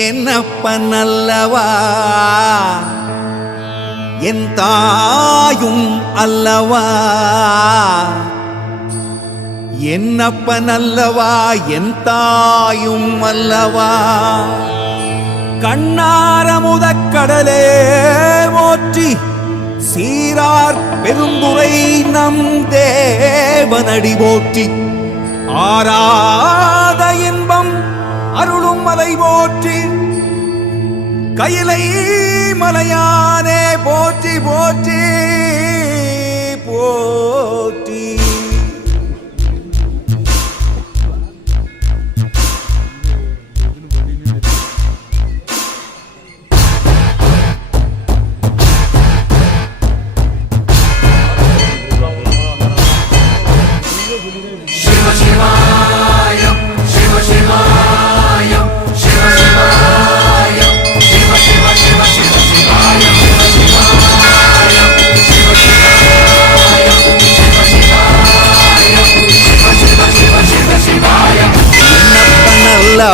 என்னப்பன் அல்லவா என் தாயும் அல்லவா? என்னப்பன் அல்லவா என் தாயும் அல்லவா? கண்ணாரமுதக்கடலே மோற்றி சீரார் பெருந்துரை நம் தேவனடி போற்றி. ஆராத இன்பம் மலை போற்றி கையிலை மலையானே போற்றி போற்றி போற்றி Thank you.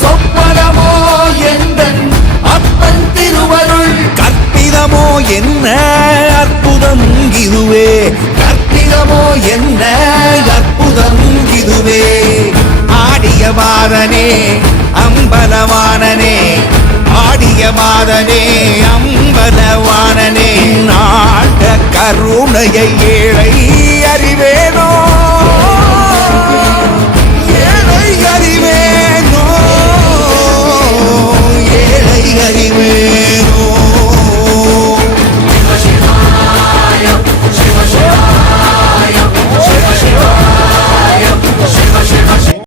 சொப்பனமோ எந்தன் அப்பன் திருவருள். கற்பிதமோ என்ன? அற்புதம் இதுவே. கற்பிதமோ என்ன? அற்புதம் இதுவே. ஆடிய மாதனே அம்பலவானனே. ஆடிய மாதனே அம்பலவானனே. நாட கருணையை ஏழை